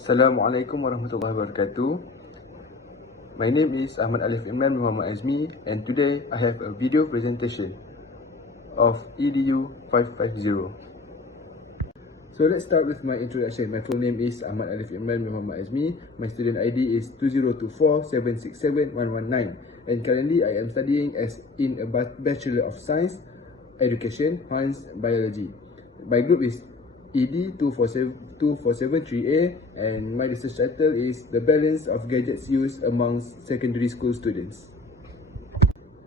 Assalamualaikum warahmatullahi wabarakatuh. My name is Ahmad Alif Imran Muhammad Azmi, and today I have a video presentation of EDU 550. So let's start with my introduction. My full name is Ahmad Alif Imran Muhammad Azmi. My student ID is 2024767119, and currently I am studying in a Bachelor of Science Education, Hans Biology. My group is ED 2473A, and my research title is The Balance of Gadgets Used Amongst Secondary School Students.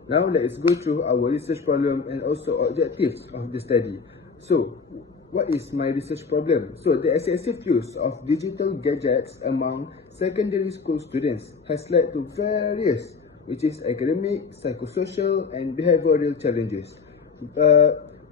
Now let's go through our research problem and also objectives of the study. So, what is my research problem? So, the excessive use of digital gadgets among secondary school students has led to various, which is academic, psychosocial, and behavioral challenges.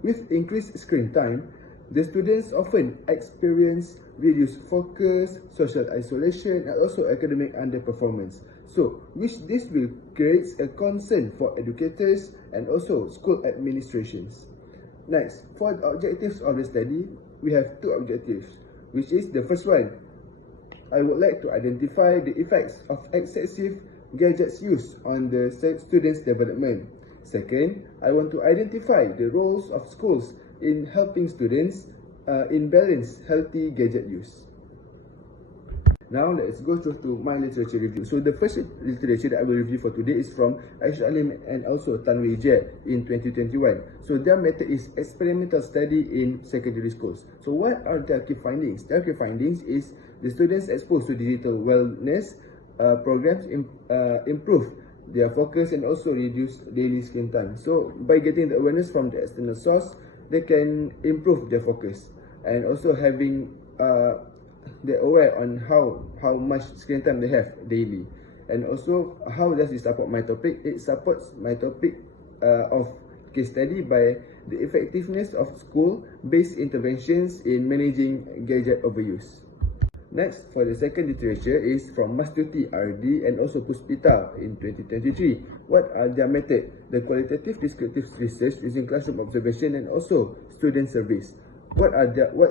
With increased screen time, the students often experience reduced focus, social isolation, and also academic underperformance. So, this will create a concern for educators and also school administrations. Next, for the objectives of the study, we have two objectives, which is the first one. I would like to identify the effects of excessive gadgets use on the students' development. Second, I want to identify the roles of schools in helping students in balance healthy gadget use. Now let's go to my literature review. So the first literature that I will review for today is from Aisha Alim and also Tan Wei Jie in 2021. So their method is experimental study in secondary schools. So what are their key findings? Their key findings is the students exposed to digital wellness programs improve their focus and also reduce daily screen time. So by getting the awareness from the external source, they can improve their focus, and also having they're aware on how much screen time they have daily. And also, how does it support my topic? It supports my topic of case study by the effectiveness of school-based interventions in managing gadget overuse. Next, for the second literature is from Mastuti RD and also Puspita in 2023. What are their method? The qualitative descriptive research using classroom observation and also student surveys. What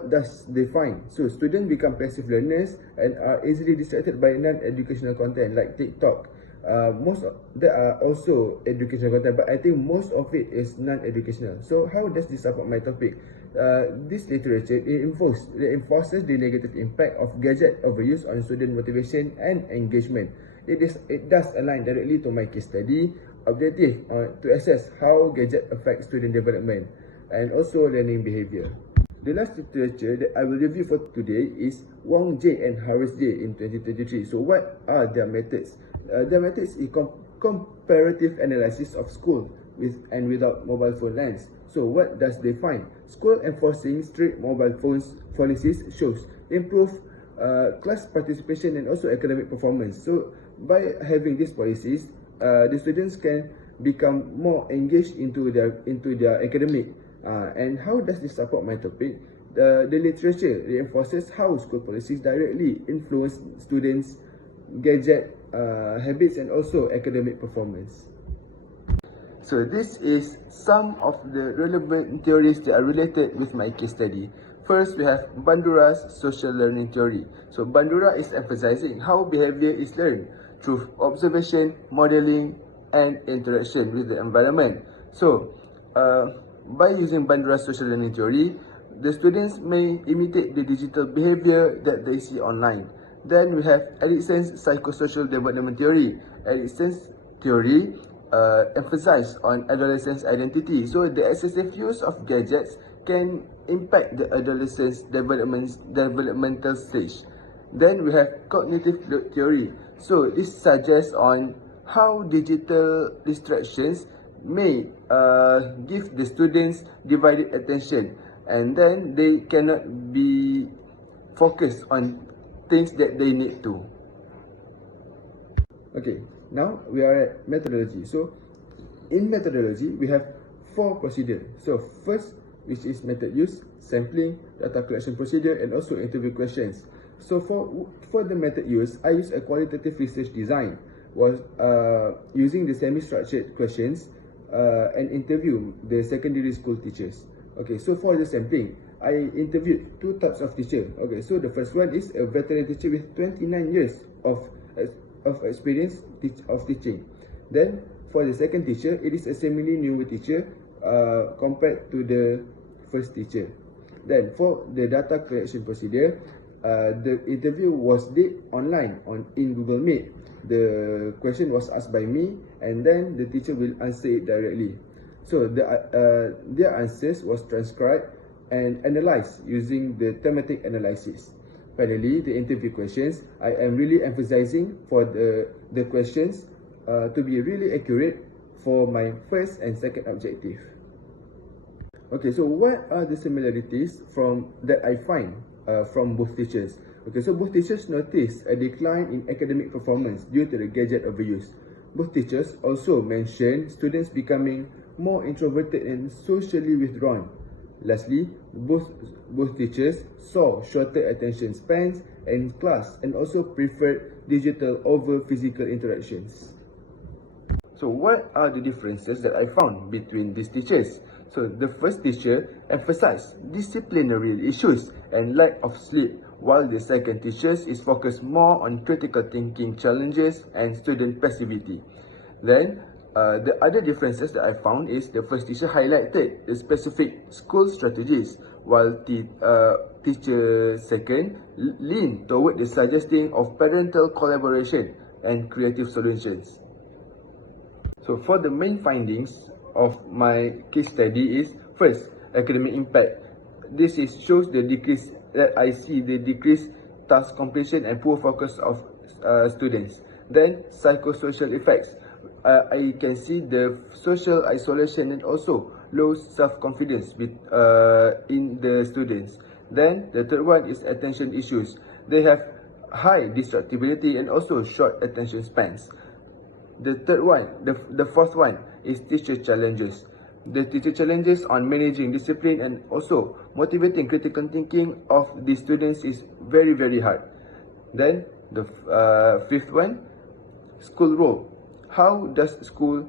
does they find? So students become passive learners and are easily distracted by non-educational content like TikTok. There are also educational content, but I think most of it is non-educational. So how does this support my topic? This literature reinforces the negative impact of gadget overuse on student motivation and engagement. It does align directly to my case study objective to assess how gadget affect student development and also learning behavior. The last literature that I will review for today is Wong J and Harris J in 2023. So what are their methods? Their methods is comparative analysis of school with and without mobile phone lens. So what does they find? School enforcing strict mobile phones policies shows improved class participation and also academic performance. So by having these policies, the students can become more engaged into their academic. And how does this support my topic? The literature reinforces how school policies directly influence students' gadget habits and also academic performance. So this is some of the relevant theories that are related with my case study. First, we have Bandura's social learning theory. So Bandura is emphasizing how behavior is learned through observation, modeling, and interaction with the environment. So, by using Bandura's social learning theory, the students may imitate the digital behavior that they see online. Then we have Erikson's psychosocial development theory. Erikson's theory emphasizes on adolescents' identity. So the excessive use of gadgets can impact the adolescent's developmental stage. Then we have cognitive theory. So this suggests on how digital distractions may give the students divided attention, and then they cannot be focused on things that they need to. Okay, now we are at methodology. So in methodology, we have 4 procedures. So first, which is method use, sampling, data collection procedure, and also interview questions. So for the method use, I use a qualitative research design was using the semi-structured questions and interview the secondary school teachers. Okay, so for the sampling, I interviewed two types of teacher. Okay, so the first one is a veteran teacher with 29 years of experience of teaching. Then for the second teacher, it is a semi-newer teacher compared to the first teacher. Then for the data collection procedure, the interview was did online in Google Meet. The question was asked by me, and then the teacher will answer it directly. So their answers was transcribed and analyzed using the thematic analysis. Finally, the interview questions, I am really emphasizing for the questions to be really accurate for my first and second objective. Okay, so what are the similarities that I find from both teachers? Okay, so both teachers noticed a decline in academic performance due to the gadget overuse. Both teachers also mentioned students becoming more introverted and socially withdrawn. Lastly, both teachers saw shorter attention spans in class and also preferred digital over physical interactions. So what are the differences that I found between these teachers? So the first teacher emphasized disciplinary issues and lack of sleep, while the second teacher is focused more on critical thinking challenges and student passivity. Then the other differences that I found is the first teacher highlighted the specific school strategies, while teacher second leaned toward the suggesting of parental collaboration and creative solutions. So for the main findings of my case study is, first, academic impact. This shows the decrease that I see, the decreased task completion and poor focus of students. Then psychosocial effects. I can see the social isolation and also low self-confidence in the students. Then the third one is attention issues. They have high distractibility and also short attention spans. The third one, the fourth one is teacher challenges. The teacher challenges on managing discipline and also motivating critical thinking of the students is very, very hard. Then the fifth one, school role. How does school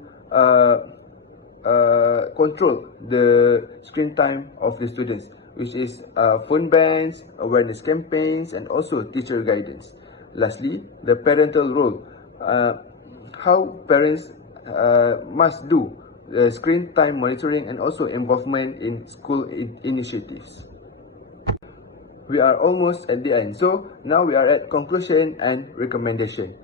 control the screen time of the students, which is phone bans, awareness campaigns, and also teacher guidance. Lastly, the parental role. How parents must do screen time monitoring and also involvement in school initiatives. We are almost at the end, so now we are at conclusion and recommendation.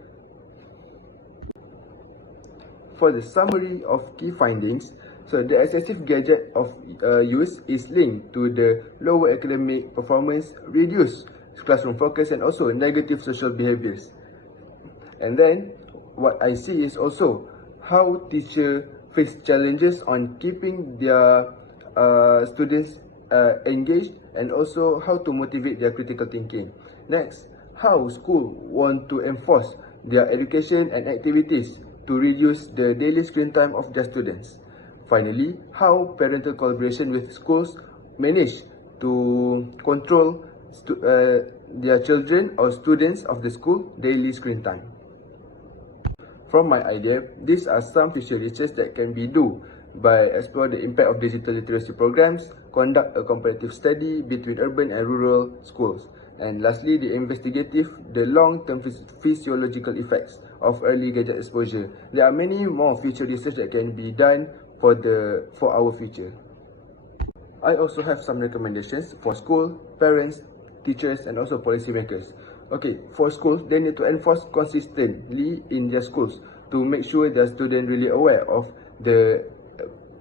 For the summary of key findings, so the excessive gadget use is linked to the lower academic performance, reduced classroom focus, and also negative social behaviors. And then what I see is also how teachers face challenges on keeping their students engaged and also how to motivate their critical thinking. Next, how schools want to enforce their education and activities to reduce the daily screen time of their students. Finally, how parental collaboration with schools manage to control their children or students of the school daily screen time. From my idea, these are some future research that can be done by explore the impact of digital literacy programs, conduct a comparative study between urban and rural schools, and lastly, the long-term physiological effects of early gadget exposure. There are many more future research that can be done for our future. I also have some recommendations for school, parents, teachers, and also policymakers. Okay, for schools, they need to enforce consistently in their schools to make sure the students really aware of the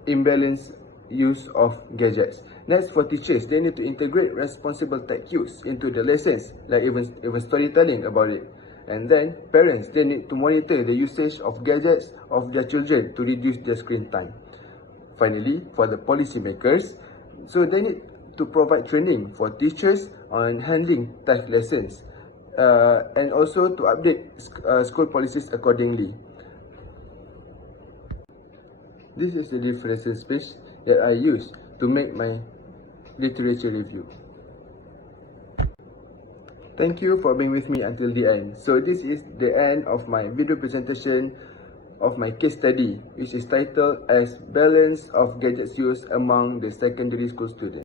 imbalanced use of gadgets. Next, for teachers, they need to integrate responsible tech use into the lessons, like even storytelling about it. And then, parents, they need to monitor the usage of gadgets of their children to reduce their screen time. Finally, for the policymakers, so they need to provide training for teachers on handling tech lessons. And also to update school policies accordingly. This is the reference page that I use to make my literature review. Thank you for being with me until the end. So this is the end of my video presentation of my case study, which is titled as Balance of Gadgets Use Among the Secondary School Students.